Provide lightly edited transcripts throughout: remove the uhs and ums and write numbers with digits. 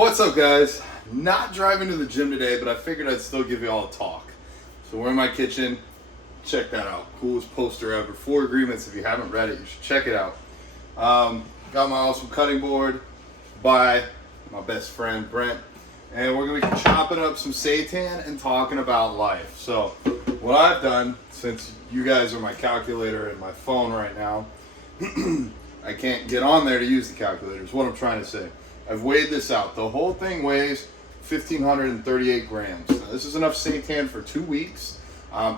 What's up, guys? Not driving to the gym today, but I figured I'd still give you all a talk. So we're in my kitchen. Check that out. Coolest poster ever. 4 Agreements. If you haven't read it, you should check it out. Got my awesome cutting board by my best friend Brent, and we're gonna be chopping up some seitan and talking about life. So what I've done, since you guys are my calculator and my phone right now, I can't get on there to use the calculator, is what I'm trying to say. I've weighed this out. The whole thing weighs 1,538 grams. Now, this is enough seitan for 2 weeks.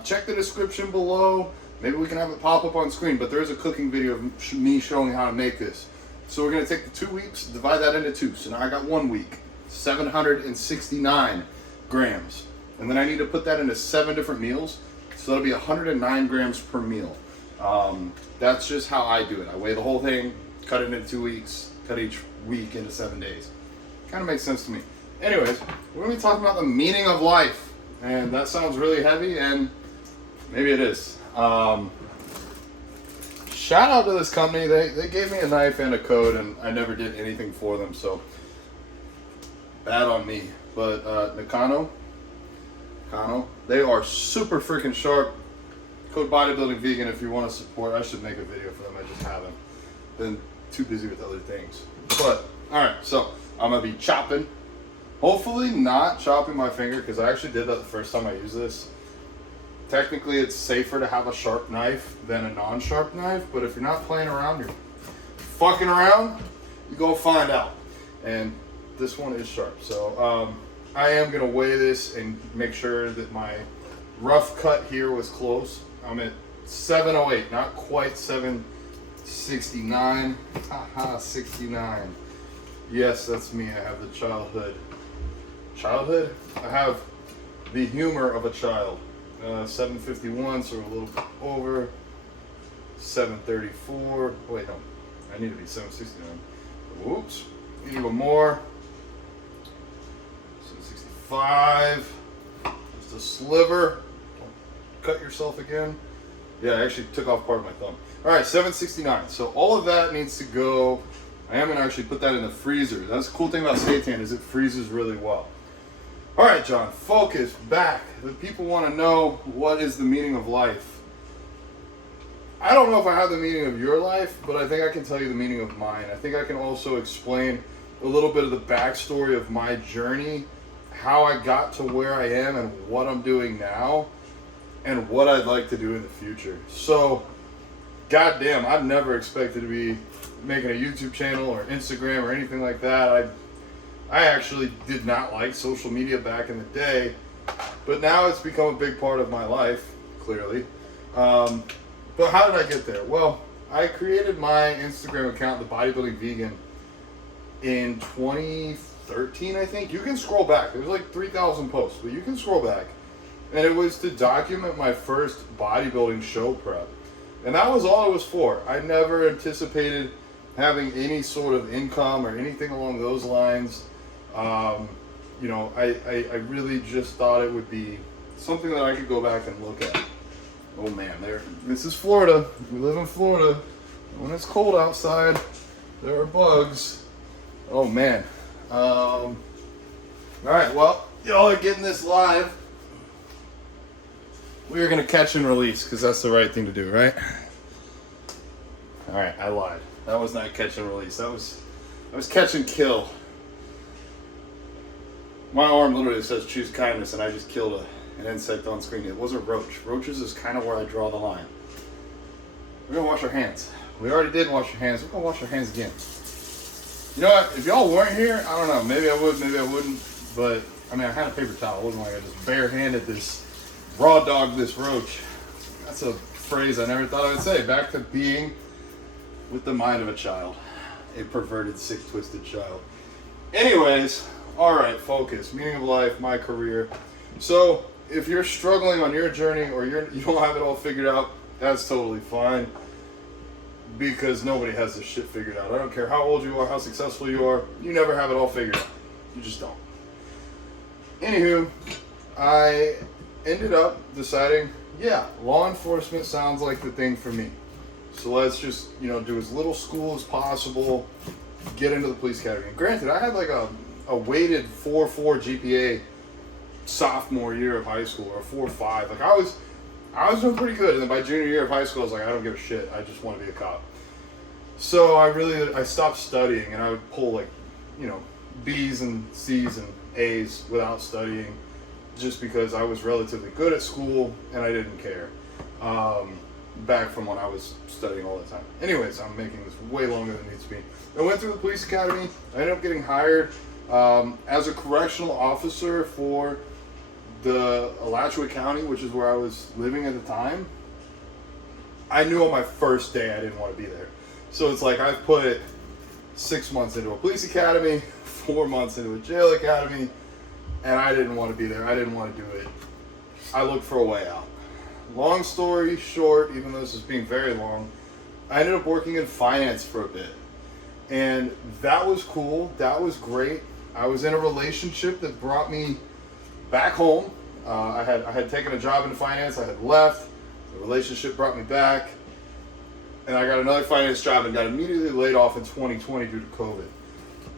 Check the description below. Maybe we can have it pop up on screen, but there is a cooking video of me showing how to make this. So we're gonna take the 2 weeks, divide that into 2. So now I got 1 week, 769 grams. And then I need to put that into 7 different meals. So that'll be 109 grams per meal. That's just how I do it. I weigh the whole thing, cut it into 2 weeks, cut each week into 7 days. Kind of makes sense to me. Anyways, we're gonna be talking about the meaning of life. And that sounds really heavy, and maybe it is. Shout out to this company. They gave me a knife and a code, and I never did anything for them, so bad on me. But Nakano, they are super freaking sharp. Code BodybuildingVegan if you want to support. I should make a video for them. I just haven't been too busy with other things. But all right, so I'm gonna be chopping. Hopefully not chopping my finger, because I actually did that the first time I used this. Technically, it's safer to have a sharp knife than a non-sharp knife, but if you're not playing around, you're fucking around, you go find out. And this one is sharp, so I am gonna weigh this and make sure that my rough cut here was close. I'm at 708, not quite 769. Haha, 69. Yes, that's me. I have the childhood. I have the humor of a child. 751, so we're a little bit over. 734. Wait, no. I need to be 769. Whoops. Need a little more. 765. Just a sliver. Don't cut yourself again. Yeah, I actually took off part of my thumb. All right, 769. So all of that needs to go. I am going to actually put that in the freezer. That's the cool thing about seitan, is it freezes really well. All right, John, focus, back. The people want to know, what is the meaning of life? I don't know if I have the meaning of your life, but I think I can tell you the meaning of mine. I think I can also explain a little bit of the backstory of my journey, how I got to where I am and what I'm doing now, and what I'd like to do in the future. So, goddamn, I've never expected to be making a YouTube channel or Instagram or anything like that. I actually did not like social media back in the day, but now it's become a big part of my life, clearly. But how did I get there? Well, I created my Instagram account, The Bodybuilding Vegan, in 2013, I think. You can scroll back. There's like 3,000 posts, but you can scroll back. And it was to document my first bodybuilding show prep. And that was all it was for. I never anticipated having any sort of income or anything along those lines. You know, I really just thought it would be something that I could go back and look at. Oh man, this is Florida. We live in Florida. When it's cold outside, there are bugs. Oh man. All right, well, y'all are getting this live. We're gonna catch and release, because that's the right thing to do, right? All right, I lied. That was not catch and release. That was catch and kill. My arm literally says choose kindness, and I just killed an insect on screen. It was a roach. Roaches is kind of where I draw the line. We're gonna wash our hands. We already did wash our hands. We're gonna wash our hands again. You know what? If y'all weren't here, I don't know. Maybe I would, maybe I wouldn't. But I mean, I had a paper towel. It wasn't like I just barehanded this raw dog this roach. That's a phrase I never thought I would say. Back to being with the mind of a child, a perverted, sick, twisted child. Anyways, all right, focus. Meaning of life, my career. So if you're struggling on your journey, or you don't have it all figured out, that's totally fine, because nobody has this shit figured out. I don't care how old you are, how successful you are, you never have it all figured out. You just don't. Anywho, I ended up deciding, yeah, law enforcement sounds like the thing for me. So let's just, do as little school as possible, get into the police academy. And granted, I had like a a weighted 4.4 GPA sophomore year of high school, or 4.5. Like I was doing pretty good, and then by junior year of high school, I was like, I don't give a shit. I just want to be a cop. So I stopped studying, and I would pull like, you know, B's and C's and A's without studying, just because I was relatively good at school and I didn't care. Back from when I was studying all the time. Anyways, I'm making this way longer than it needs to be. I went through the police academy. I ended up getting hired as a correctional officer for the Alachua County, which is where I was living at the time. I knew on my first day I didn't want to be there. So it's like I've put 6 months into a police academy, 4 months into a jail academy, and I didn't want to be there. I didn't want to do it. I looked for a way out. Long story short, even though this is being very long, I ended up working in finance for a bit. And that was cool. That was great. I was in a relationship that brought me back home. I had taken a job in finance. I had left. The relationship brought me back. And I got another finance job and got immediately laid off in 2020 due to COVID.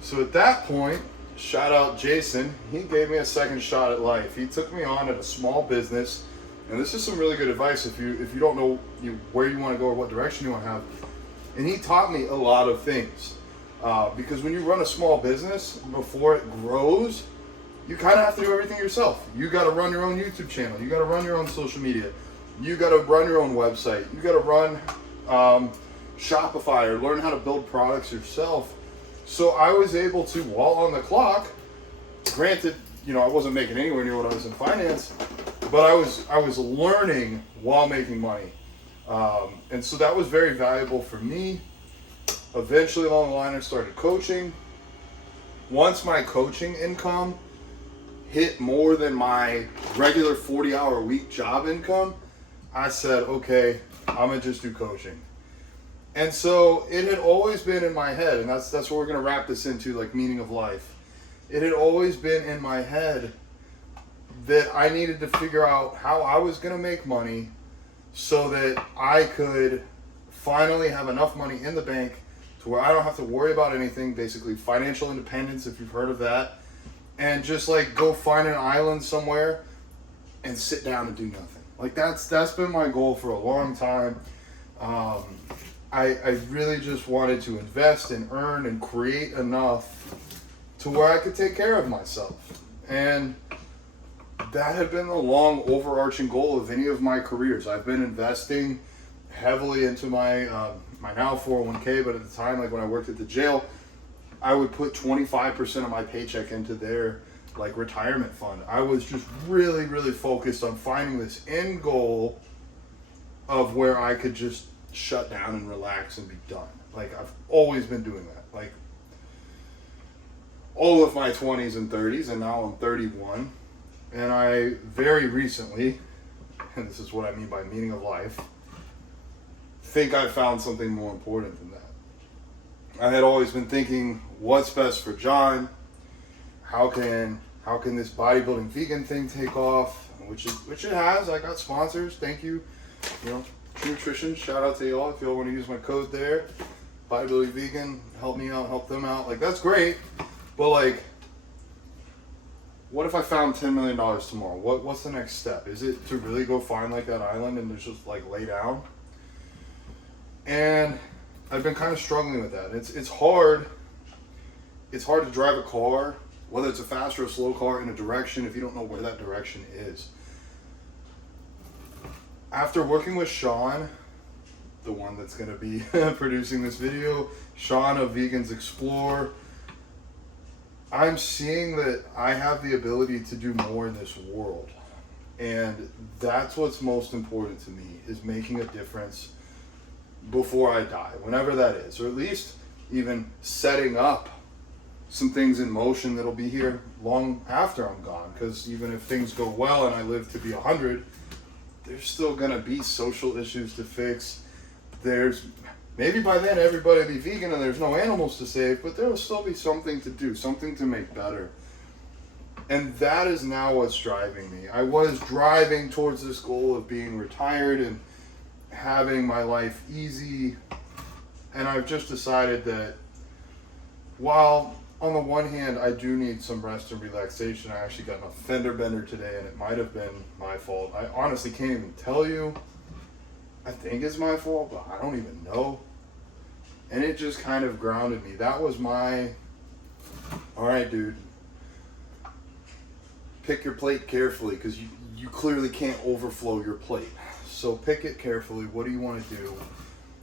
So at that point, shout out Jason, he gave me a second shot at life. He took me on at a small business. And this is some really good advice if you don't know where you want to go or what direction you want to have. And he taught me a lot of things. Because when you run a small business, before it grows, you kind of have to do everything yourself. You got to run your own YouTube channel. You got to run your own social media. You got to run your own website. You got to run Shopify or learn how to build products yourself. So I was able to, while on the clock, granted, I wasn't making anywhere near what I was in finance, but I was learning while making money. And so that was very valuable for me. Eventually along the line, I started coaching. Once my coaching income hit more than my regular 40-hour-a-week job income, I said, okay, I'm going to just do coaching. And so it had always been in my head, and that's what we're going to wrap this into, like meaning of life. It had always been in my head that I needed to figure out how I was going to make money so that I could finally have enough money in the bank to where I don't have to worry about anything, basically financial independence, if you've heard of that, and just like go find an island somewhere and sit down and do nothing. Like that's been my goal for a long time. I really just wanted to invest and earn and create enough to where I could take care of myself. And that had been the long overarching goal of any of my careers. I've been investing heavily into my my now 401k, but at the time, like when I worked at the jail, I would put 25% of my paycheck into their like retirement fund. I was just really, really focused on finding this end goal of where I could just shut down and relax and be done. Like I've always been doing that. Like all of my 20s and 30s, and now I'm 31. And I very recently, and this is what I mean by meaning of life, think I found something more important than that. I had always been thinking, what's best for John? How can this bodybuilding vegan thing take off? Which it has. I got sponsors. Thank you. True Nutrition. Shout out to y'all if y'all want to use my code there. Bodybuilding Vegan. Help me out. Help them out. Like that's great. But like, what if I found $10 million tomorrow? What's the next step? Is it to really go find like that island and just like lay down? And I've been kind of struggling with that. It's hard. It's hard to drive a car, whether it's a fast or a slow car, in a direction if you don't know where that direction is. After working with Sean, the one that's going to be producing this video, Sean of Vegans Explore, I'm seeing that I have the ability to do more in this world. And that's what's most important to me, is making a difference before I die, whenever that is, or at least even setting up some things in motion that'll be here long after I'm gone. Because even if things go well and I live to be 100, there's still gonna be social issues to fix. Maybe by then everybody will be vegan and there's no animals to save, but there will still be something to do, something to make better. And that is now what's driving me. I was driving towards this goal of being retired and having my life easy, and I've just decided that while on the one hand, I do need some rest and relaxation. I actually got a fender bender today, and it might have been my fault. I honestly can't even tell you. I think it's my fault, but I don't even know. And it just kind of grounded me. That was my, all right, dude, pick your plate carefully, because you clearly can't overflow your plate. So pick it carefully. What do you want to do?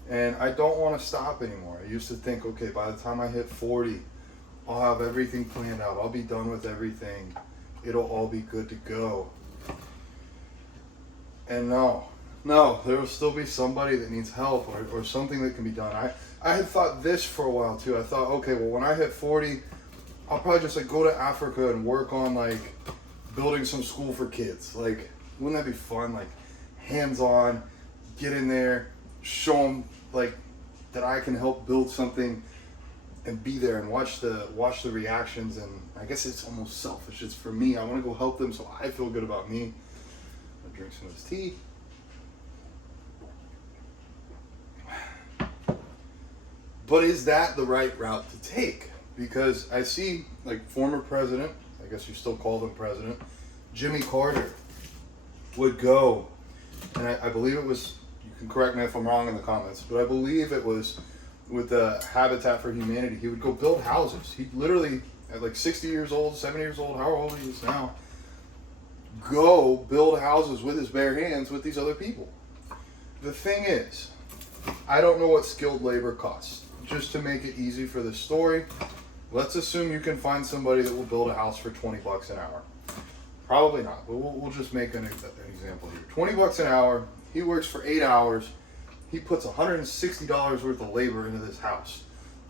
And I don't want to stop anymore. I used to think, okay, by the time I hit 40, I'll have everything planned out. I'll be done with everything. It'll all be good to go. And no, there will still be somebody that needs help or something that can be done. I had thought this for a while too. I thought, okay, well, when I hit 40, I'll probably just like go to Africa and work on like building some school for kids. Like, wouldn't that be fun? Like, hands-on, get in there, show them like that I can help build something, and be there and watch the reactions. And I guess it's almost selfish. It's for me. I want to go help them so I feel good about me. I'll drink some of this tea. But is that the right route to take? Because I see like former president, I guess you still call him president, Jimmy Carter would go, and I believe it was, you can correct me if I'm wrong in the comments, but I believe it was with the Habitat for Humanity. He would go build houses. He'd literally, at like 60 years old, 70 years old, how old he is now, go build houses with his bare hands with these other people. The thing is, I don't know what skilled labor costs. Just to make it easy for the story, let's assume you can find somebody that will build a house for 20 bucks an hour. Probably not, but we'll just make an example here. 20 bucks an hour, he works for 8 hours, he puts $160 worth of labor into this house.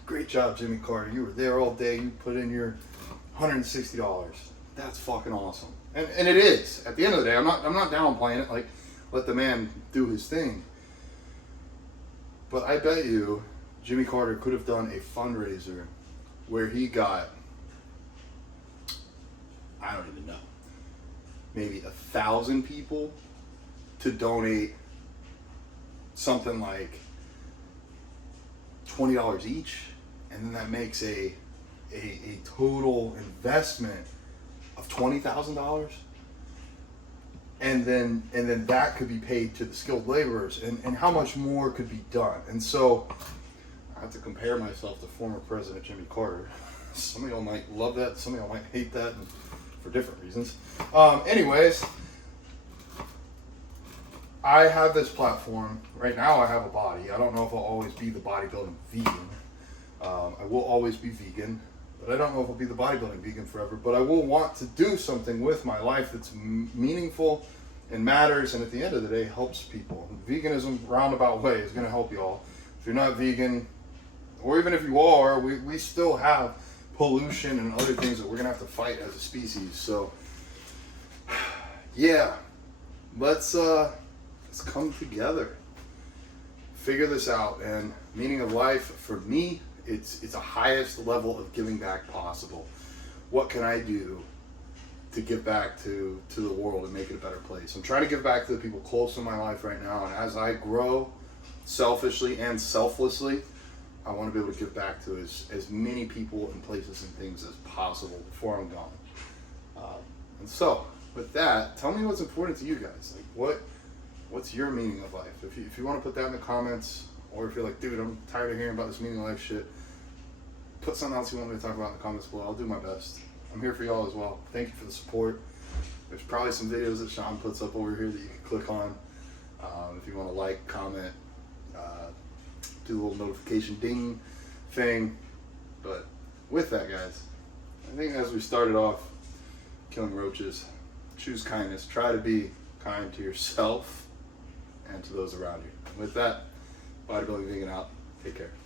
Great job, Jimmy Carter. You were there all day, you put in your $160. That's fucking awesome. And it is. At the end of the day, I'm not downplaying it. Like, let the man do his thing. But I bet you Jimmy Carter could have done a fundraiser where he got, I don't even know, maybe 1,000 people to donate something like $20 each, and then that makes a total investment of $20,000, and then that could be paid to the skilled laborers, and how much more could be done. And so I have to compare myself to former President Jimmy Carter. Some of y'all might love that, some of y'all might hate that, and for different reasons. Anyways, I have this platform. Right now I have a body. I don't know if I'll always be the bodybuilding vegan. I will always be vegan, but I don't know if I'll be the bodybuilding vegan forever. But I will want to do something with my life that's meaningful and matters, and at the end of the day helps people. Veganism, roundabout way, is going to help you all. If you're not vegan, or even if you are, we still have pollution and other things that we're going to have to fight as a species. So, yeah, let's come together, figure this out. And meaning of life, for me, it's a highest level of giving back possible. What can I do to give back to the world and make it a better place? I'm trying to give back to the people close in my life right now, and as I grow selfishly and selflessly, I want to be able to give back to as many people and places and things as possible before I'm gone. And so, with that, tell me what's important to you guys. Like, what's your meaning of life? If you want to put that in the comments, or if you're like, dude, I'm tired of hearing about this meaning of life shit, put something else you want me to talk about in the comments below. I'll do my best. I'm here for y'all as well. Thank you for the support. There's probably some videos that Sean puts up over here that you can click on. If you want to like, comment, do a little notification ding thing. But with that, guys, I think as we started off killing roaches, choose kindness. Try to be kind to yourself and to those around you. And with that, Bodybuilding Vegan out. Take care.